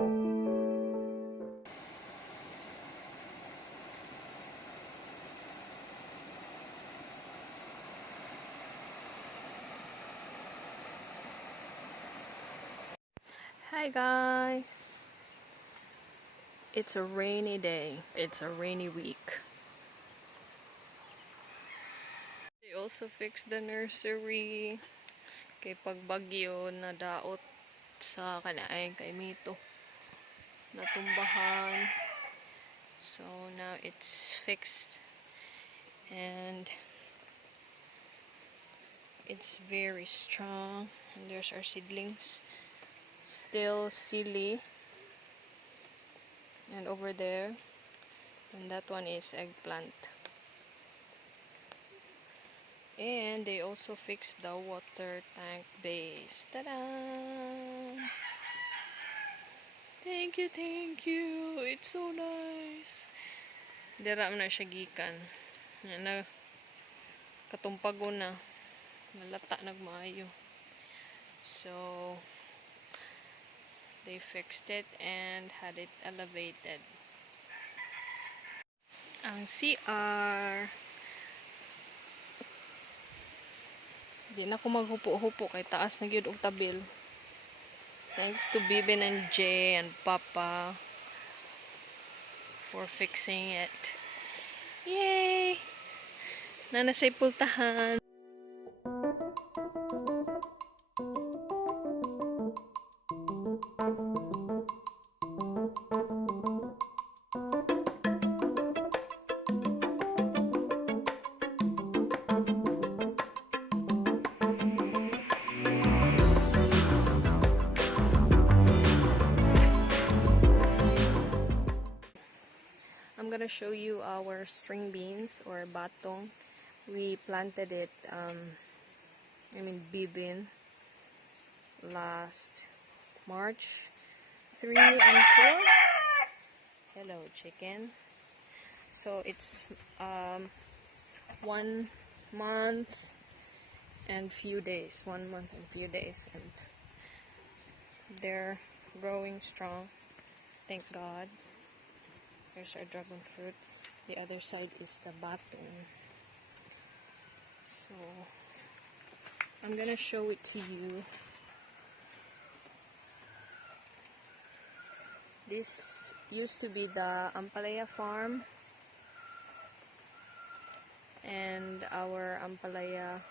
Hi guys! It's a rainy day. It's a rainy week. They also fixed the nursery. Kay pagbagyo na daot sa kanaay kay Mito. Natumbahan. So now it's fixed. And it's very strong. And there's our seedlings. Still silly. And over there. And that one is eggplant. And they also fixed the water tank base. Ta-da! Thank you, thank you. It's so nice. Dira na siya gikan. Na katumpago na. Nalata nagmaayo. So they fixed it and had it elevated. Ang CR. Di na ko maghupo-hupo kay taas na gyud og tabil. Thanks to Bibin and Jay and Papa for fixing it. Yay! Nanasay pultahan. I'm gonna show you our string beans or batong. We planted it, Bibin last March 3 and 4. Hello, chicken. So it's 1 month and few days. 1 month and few days, and they're growing strong. Thank God. Here's our dragon fruit. The other side is the batong. So I'm gonna show it to you. This used to be the Ampalaya farm, and our Ampalaya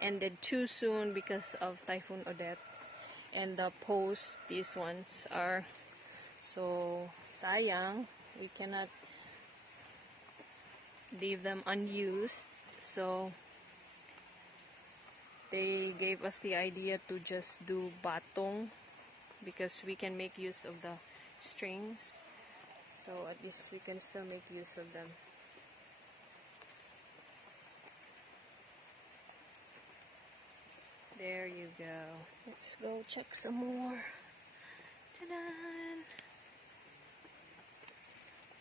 ended too soon because of Typhoon Odette. And the posts, these ones are so sayang. We cannot leave them unused. So they gave us the idea to just do batong because we can make use of the strings. So at least we can still make use of them. There you go. Let's go check some more. Ta-da!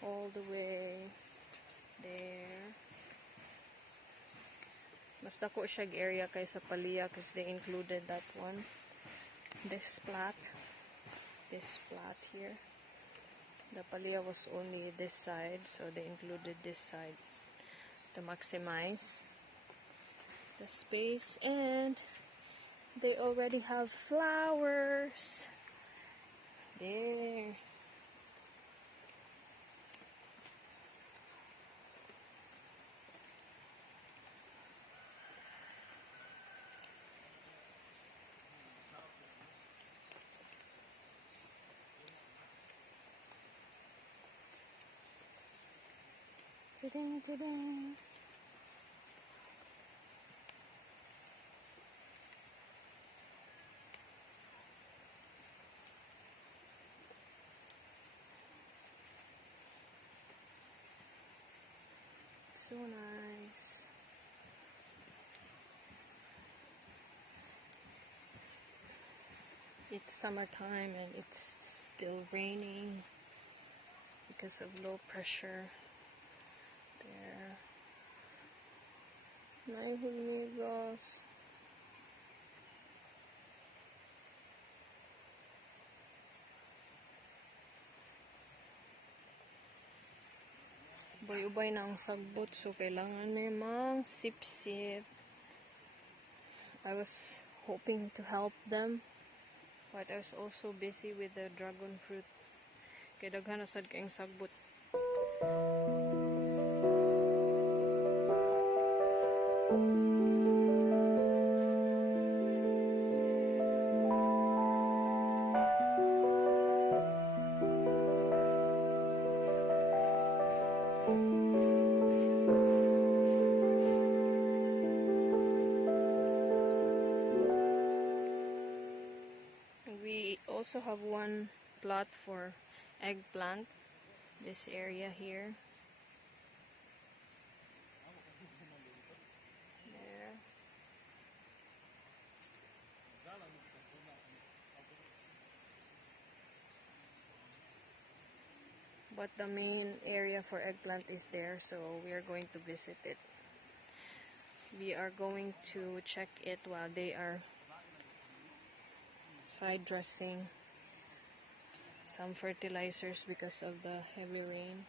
All the way there. Mas dako siya area kaysa Palia because they included that one. This plat here. The Palia was only this side, so they included this side to maximize the space. And they already have flowers there. Ta-ding, ta-ding. So nice. It's summertime and it's still raining because of low pressure. There. My hormigos. Ubay-ubay na ang sagbot, so kailangan may mang sip-sip. I was hoping to help them, but I was also busy with the dragon fruit. Kaya daghan na sad kayong sagbot. We also have one plot for eggplant, this area here. There. But the main area for eggplant is there, so we are going to visit it. We are going to check it while they are side dressing some fertilizers because of the heavy rain.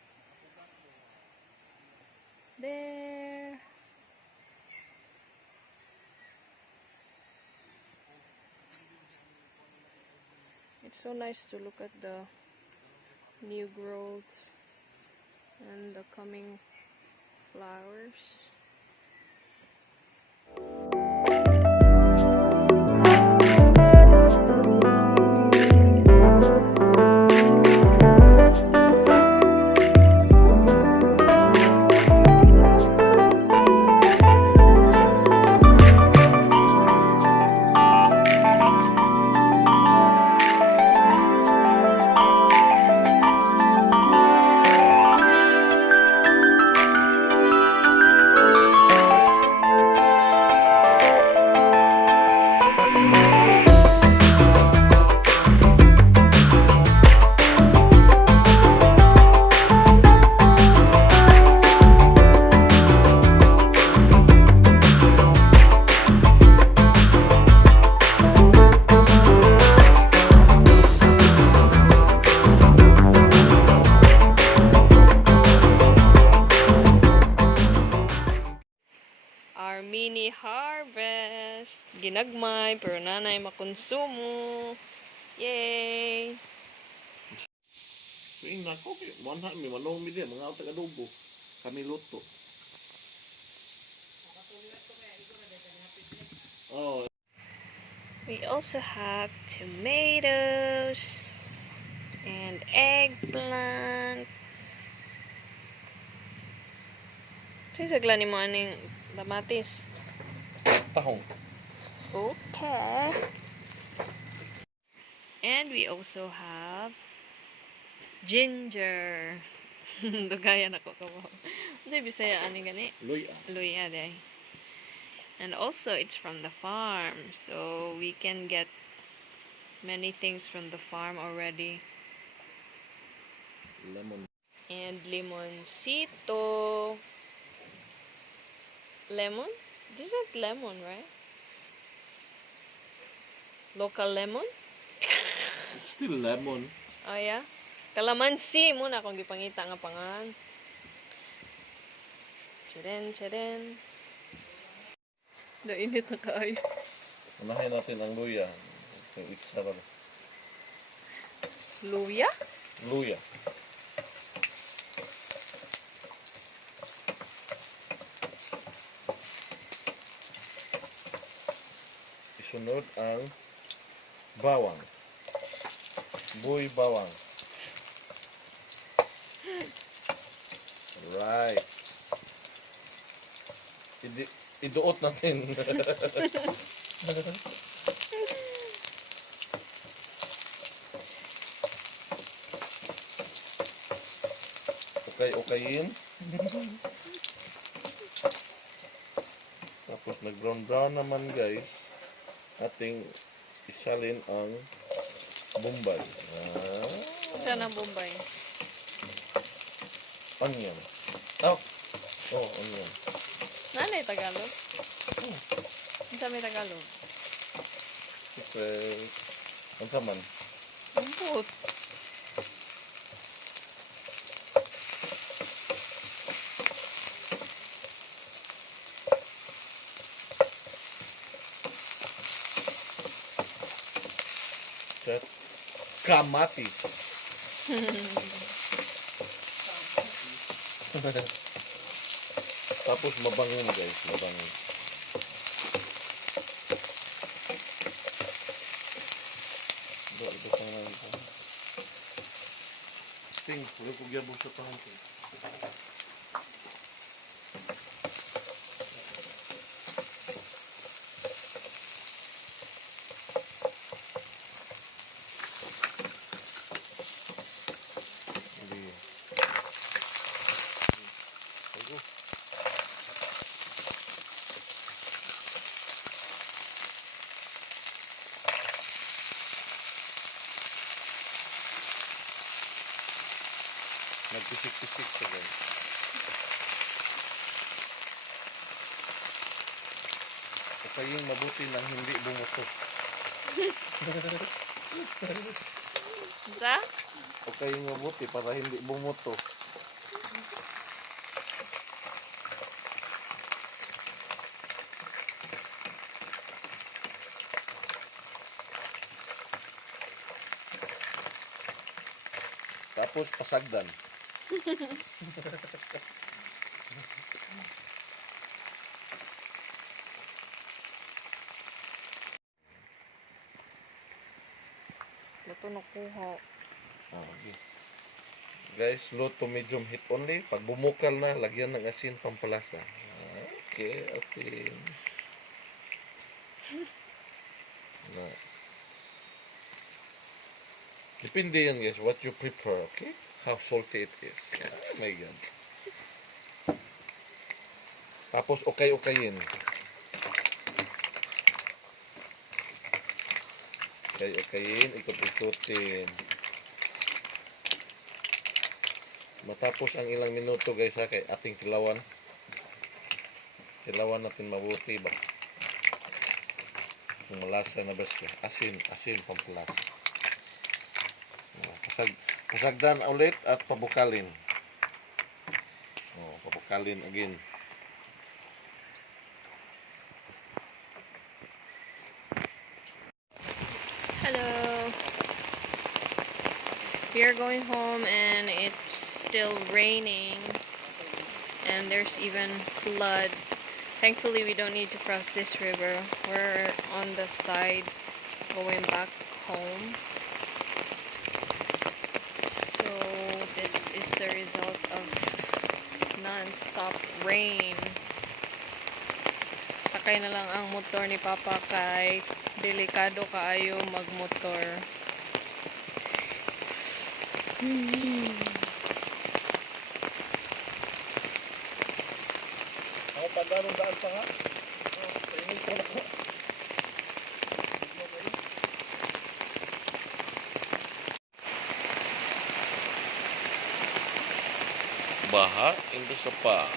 There. It's so nice to look at the new growths and the coming flowers. Our mini harvest. Ginagmay, pero nanay makonsumo. Yay! Ing nako, manha mi manong mi dia mga taga adobo. Kami luto. Oh, We also have tomatoes and eggplant. Sa glani mo aning damatis. tahong. Okay. And we also have ginger. Dugayan ako ka mo. Ano Bisaya ani gani? Luya. Luya day. And also it's from the farm, so we can get many things from the farm already. Lemon. And limoncito. Lemon? This is lemon, right? Local lemon? It's still lemon. Oh yeah? Kalamansi muna kung gipangita nga pangan. Cheren, cheren. Nainit na kaayo. Unahin natin ang luya. Yung itsara. Luya? Luya. Isunod ang bawang. Buy bawang. Right. Iduot natin. Okay-okayin. Tapos nag-brown-brown naman guys. Ating isalin ang Bombay. Saan ang Bombay? Onion. Oh, onion. Nanay Tagalog? Saan may Tagalog? Okay. Ang saman. Ambot. that? Kamatis. Tapos mabango guys, mabango. Ito pa naman ito. Sting, huwag ko gyabog sa tahong ko. Nagpisik-pisik siya guys. Okay yung mabuti nang hindi bumuto. Sa? Okay yung mabuti para hindi bumuto. Tapos pasagdan. Ito nakuha. Okay. Guys, low to medium heat only. Pag bumukal na, lagyan ng asin pampalasa. Okay, asin. Na. Depende yan guys, what you prefer, okay? How salty it is. Oh my God. Tapos okay-okayin. Okay-okayin, ikot-ikotin. Matapos ang ilang minuto guys ha, kay ating kilawan. Kilawan natin mabuti ba? Kung malasa na ba siya. Asin pampalasa. Pasagdan ulit at pabukalin. Pabukalin again. Hello. We are going home and it's still raining and there's even flood. Thankfully we don't need to cross this river. We're on the side going back home. So this is the result of non-stop rain. Sakay na lang ang motor ni Papa kay delikado kaayo magmotor. Ako tagalong daan pa nga. Baha in the sapa.